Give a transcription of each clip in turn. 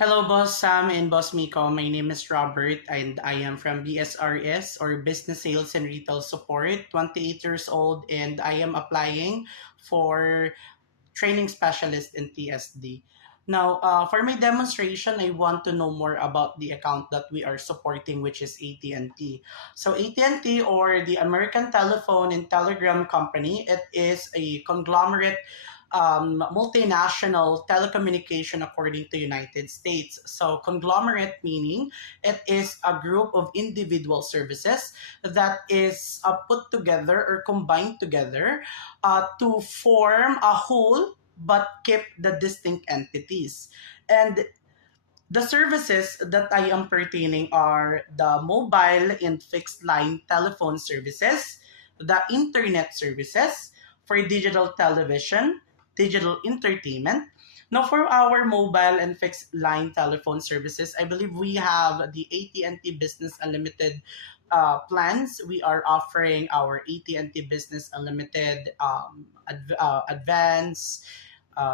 Hello, Boss Sam and Boss Miko. My name is Robert, and I am from BSRS or Business Sales and Retail Support, 28 years old, and I am applying for training specialist in TSD. Now, for my demonstration, I want to know more about the account that we are supporting, which is AT&T. So AT&T, or the American Telephone and Telegram Company, it is a conglomerate multinational telecommunication according to United States. So conglomerate meaning it is a group of individual services that is put together or combined together to form a whole but keep the distinct entities. And the services that I am pertaining are the mobile and fixed line telephone services, the internet services for digital television, digital entertainment. Now, for our mobile and fixed line telephone services, I believe we have the AT&T Business Unlimited plans. We are offering our AT&T Business Unlimited Advance,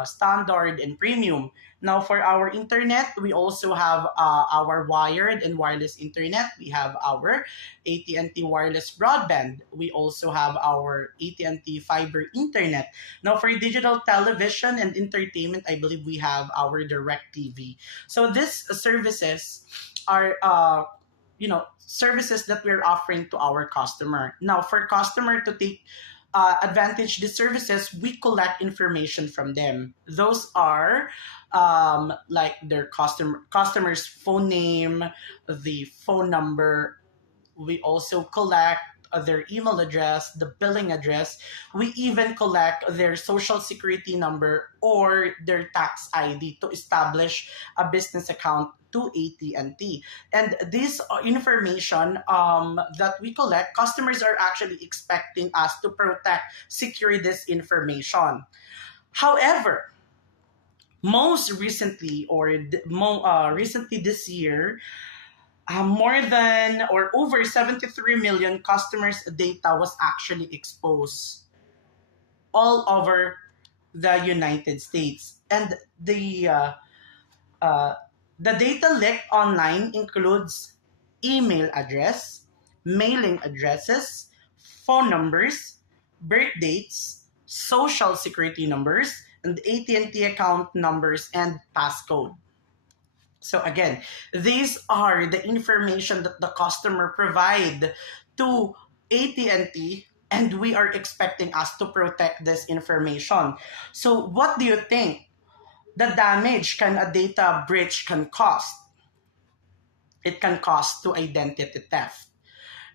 standard, and premium. Now, for our internet, we also have our wired and wireless internet. We have our AT&T wireless broadband. We also have our AT&T fiber internet. Now, for digital television and entertainment, I believe we have our direct TV. So these services are services that we're offering to our customer. Now, for customer to take advantage the services, we collect information from them. Those are like their customer's phone name, the phone number. We also collect their email address, the billing address. We even collect their social security number or their tax ID to establish a business account to AT&T. And this information that we collect, customers are actually expecting us to protect, secure this information. However, most recently recently this year, more than or over 73 million customers' data was actually exposed all over the United States. And uh, the data leaked online includes email address, mailing addresses, phone numbers, birth dates, social security numbers, and AT&T account numbers and passcode. So again, these are the information that the customer provide to AT&T, and we are expecting us to protect this information. So what do you think the damage can a data breach can cost? It can cost to identity theft.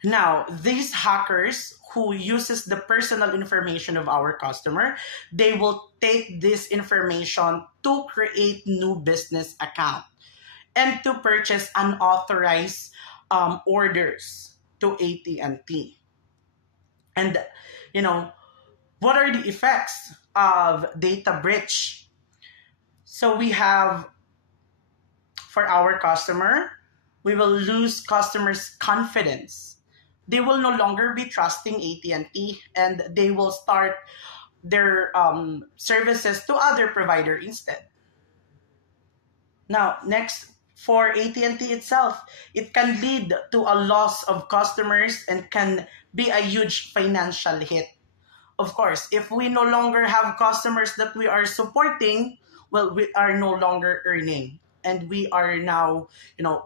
Now, these hackers who uses the personal information of our customer, they will take this information to create new business account and to purchase unauthorized orders to AT&T. And you know, what are the effects of data breach? So we have for our customer, we will lose customers' confidence. They will no longer be trusting AT&T, and they will start their services to other provider instead. Now, next, for AT&T itself, it can lead to a loss of customers and can be a huge financial hit. Of course, if we no longer have customers that we are supporting, well, we are no longer earning. And we are now,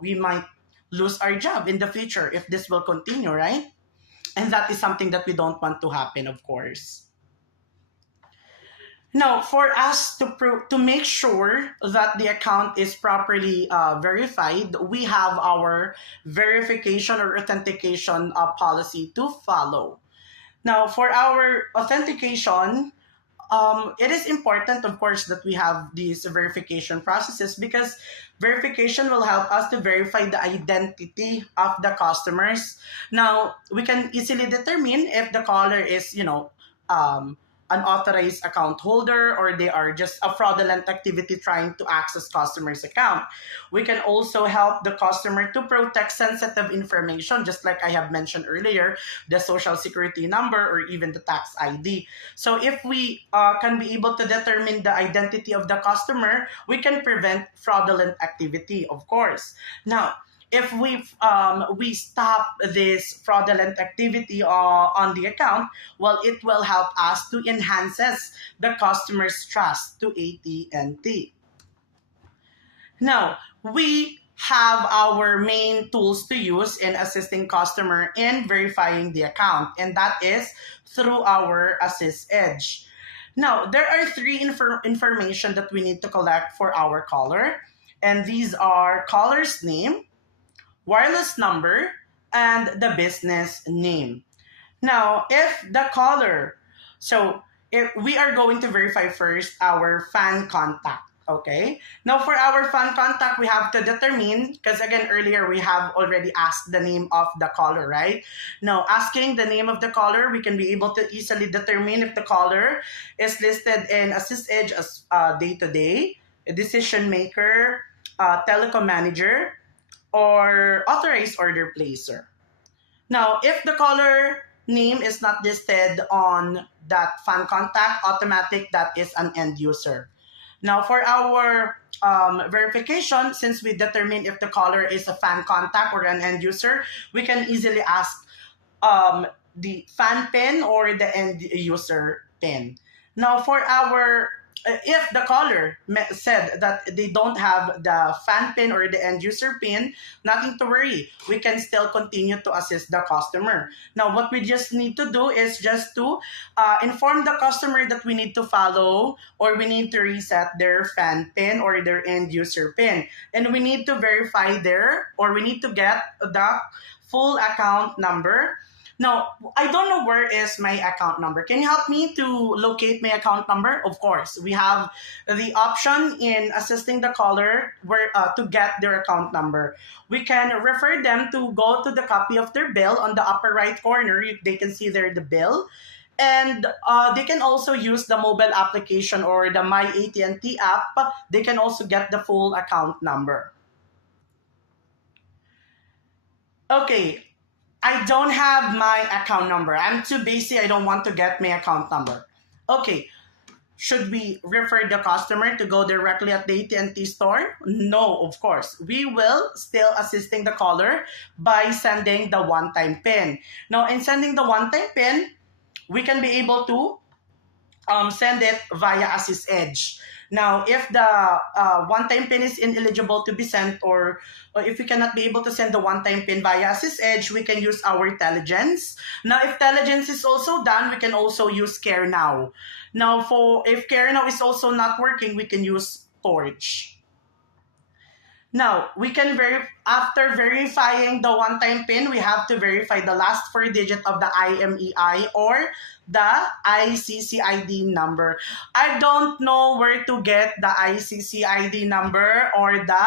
we might lose our job in the future if this will continue, right? And that is something that we don't want to happen, of course. Now, for us to make sure that the account is properly verified, we have our verification or authentication policy to follow. Now, for our authentication, it is important, of course, that we have these verification processes because verification will help us to verify the identity of the customers. Now, we can easily determine if the caller is, unauthorized account holder, or they are just a fraudulent activity trying to access customers' account. We can also help the customer to protect sensitive information, just like I have mentioned earlier, the social security number or even the tax ID. So if we can be able to determine the identity of the customer, we can prevent fraudulent activity, of course. Now, if we stop this fraudulent activity on the account, well, it will help us to enhances the customer's trust to AT&T. Now, we have our main tools to use in assisting customer in verifying the account, and that is through our Assist Edge. Now, there are three information that we need to collect for our caller, and these are caller's name, wireless number, and the business name. Now, if the caller, so if we are going to verify first our fan contact. Okay. Now, for our fan contact, we have to determine, because again, earlier we have already asked the name of the caller, right? Now, asking the name of the caller, we can be able to easily determine if the caller is listed in Assist Edge as day-to-day, a decision maker, telecom manager, or authorized order placer. Now, if the caller name is not listed on that fan contact, automatic that is an end user. Now, for our verification, since we determine if the caller is a fan contact or an end user, we can easily ask the fan pin or the end user pin. Now, for our if the caller said that they don't have the fan pin or the end user pin, nothing to worry. We can still continue to assist the customer. Now, what we just need to do is just to inform the customer that we need to follow or we need to reset their fan pin or their end user pin. And we need to verify or we need to get the full account number. Now, I don't know where is my account number. Can you help me to locate my account number? Of course, we have the option in assisting the caller where to get their account number. We can refer them to go to the copy of their bill on the upper right corner. They can see there the bill. And they can also use the mobile application or the My AT&T app. They can also get the full account number. Okay. I don't have my account number. I'm too busy. I don't want to get my account number. Okay. Should we refer the customer to go directly at the AT&T store? No, of course. We will still assisting the caller by sending the one-time PIN. Now, in sending the one-time PIN, we can be able to send it via Assist Edge. Now, if the one-time PIN is ineligible to be sent or if we cannot be able to send the one-time PIN via Assist Edge, we can use our Telligence. Now, if Telligence is also done, we can also use Care Now. Now, if Care Now is also not working, we can use Torch. Now, we can after verifying the one-time PIN, we have to verify the last four digit of the IMEI or the ICCID number. I don't know where to get the ICCID number or the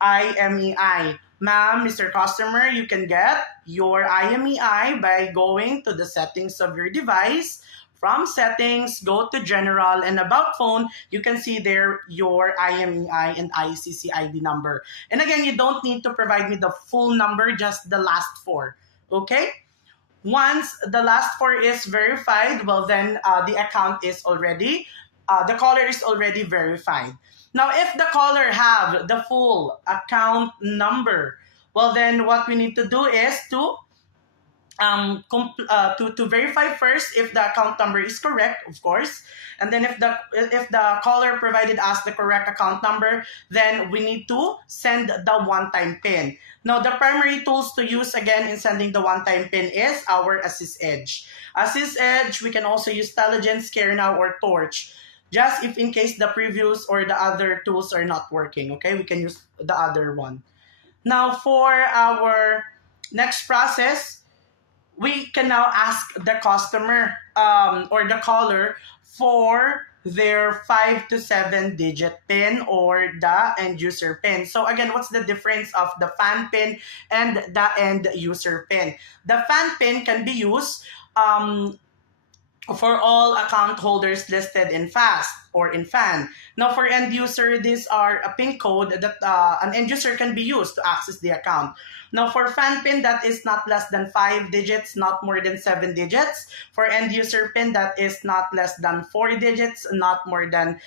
IMEI. Ma'am, Mr. Customer, you can get your IMEI by going to the settings of your device. From settings, go to general and about phone, you can see there your IMEI and ICCID number. And again, you don't need to provide me the full number, just the last four. Okay? Once the last four is verified, well then the account is already, the caller is already verified. Now, if the caller have the full account number, well then what we need to do is to verify first if the account number is correct, of course, and then if the caller provided us the correct account number, then we need to send the one-time PIN. Now, the primary tools to use again in sending the one-time PIN is our Assist Edge. Assist Edge, we can also use Telligence, Care Now, or Torch. Just if in case the previous or the other tools are not working, okay, we can use the other one. Now, for our next process, we can now ask the customer or the caller for their 5 to 7 digit PIN or the end user PIN. So again, what's the difference of the fan PIN and the end user PIN? The fan PIN can be used for all account holders listed in FAST or in FAN. Now, for end user, these are a PIN code that an end user can be used to access the account. Now, for FAN PIN, that is not less than 5 digits, not more than 7 digits. For end user PIN, that is not less than 4 digits, not more than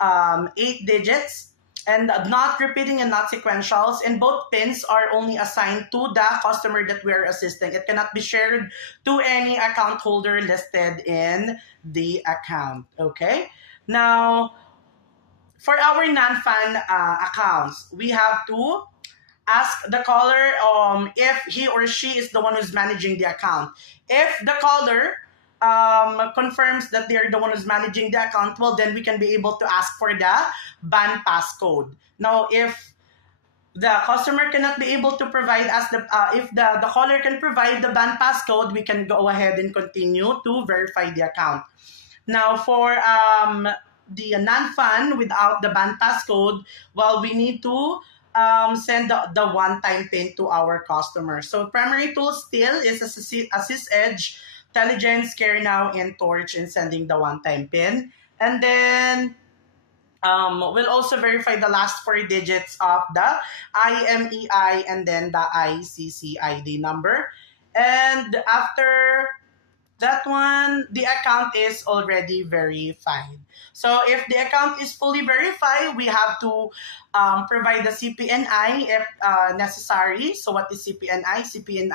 8 digits. And not repeating and not sequentials. And both pins are only assigned to the customer that we are assisting. It cannot be shared to any account holder listed in the account. Okay? Now, for our non-fan accounts, we have to ask the caller if he or she is the one who's managing the account. If the caller confirms that they're the one who's managing the account, well, then we can be able to ask for the ban passcode. Now, if the customer cannot be able to provide us if the caller can provide the ban passcode, we can go ahead and continue to verify the account. Now, for the non-fun without the ban passcode, well, we need to send the one-time pin to our customer. So primary tool still is Assist Edge, Intelligence, CareNow, and Torch in sending the one-time pin. And then we'll also verify the last 4 digits of the IMEI and then the ICCID number. And after that one, the account is already verified. So if the account is fully verified, we have to provide the CPNI if necessary. So what is CPNI? CPNI